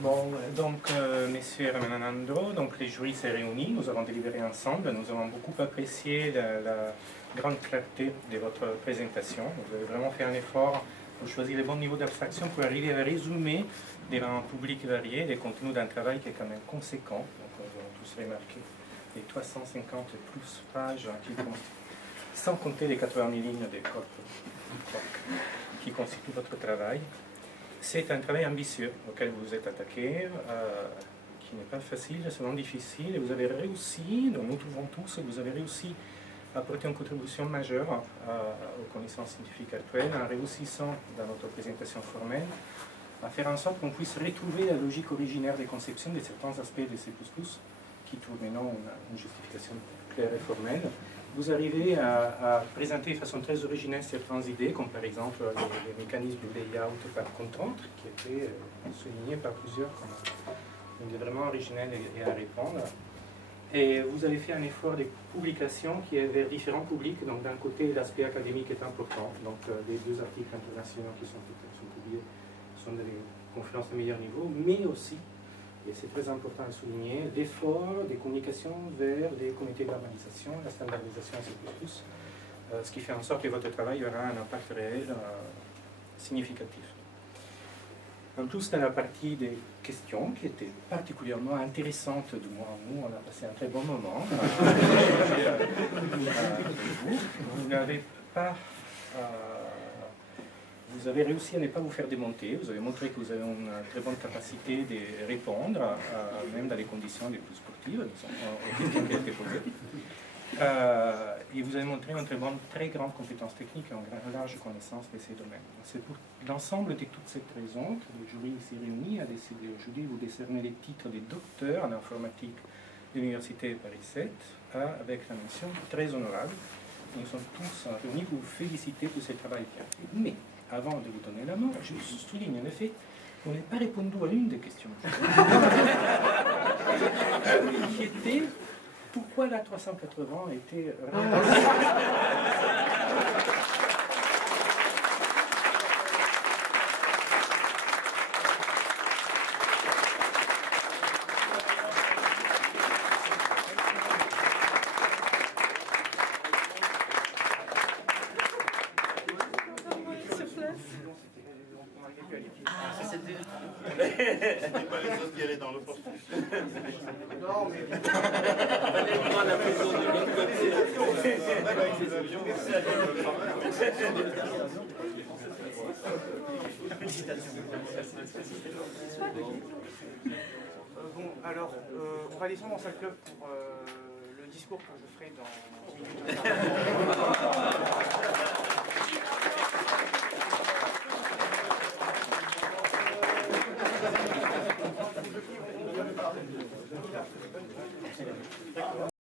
Bon, donc, Monsieur Ramanandro, donc les jurys s'est réunis, nous avons délibéré ensemble, nous avons beaucoup apprécié la grande clarté de votre présentation. Vous avez vraiment fait un effort pour choisir les bons niveaux d'abstraction pour arriver à résumer devant un public varié les contenus d'un travail qui est quand même conséquent. Donc, nous avons tous remarqué les 350 plus pages qui sans compter les 80 000 lignes de code qui constituent votre travail. C'est un travail ambitieux auquel vous vous êtes attaqué, qui n'est pas facile, souvent difficile, et vous avez réussi, donc nous trouvons tous, que vous avez réussi à apporter une contribution majeure aux connaissances scientifiques actuelles, en réussissant dans notre présentation formelle à faire en sorte qu'on puisse retrouver la logique originaire des conceptions de certains aspects de C++, qui trouvent maintenant une justification claire et formelle. Vous arrivez à présenter de façon très originelle certaines idées, comme par exemple les mécanismes de layout par contrainte, qui étaient soulignés par plusieurs comme une idée vraiment originelle et à répondre. Et vous avez fait un effort de publication qui est vers différents publics. Donc d'un côté, l'aspect académique est important. Donc les deux articles internationaux qui sont publiés sont des conférences de meilleur niveau, mais aussi, et c'est très important à souligner, l'effort des communications vers les comités d'harmonisation, la standardisation C++, ce qui fait en sorte que votre travail aura un impact réel significatif. En plus, dans la partie des questions, qui était particulièrement intéressante, du moins nous, on a passé un très bon moment. Vous n'avez pas... vous avez réussi à ne pas vous faire démonter, vous avez montré que vous avez une très bonne capacité de répondre, même dans les conditions les plus sportives, aux questions qui ont été posées. Et vous avez montré une très grande compétence technique et une large connaissance de ces domaines. C'est pour l'ensemble de toutes ces raisons que le jury ici réuni a décidé aujourd'hui de vous décerner les titres de docteur en informatique de l'Université Paris 7, avec la mention très honorable. Nous sommes tous réunis pour vous féliciter pour ce travail bien fait. Mais, avant de vous donner la main, je souligne le fait qu'on n'ait pas répondu à une des questions. Qui était pourquoi la 380 a été C'était pas les autres qui allaient dans le porte. Non, mais... Allez prendre la prison de l'autre côté. Bon, alors, on va descendre dans salle club pour le discours que je ferai dans 10 minutes.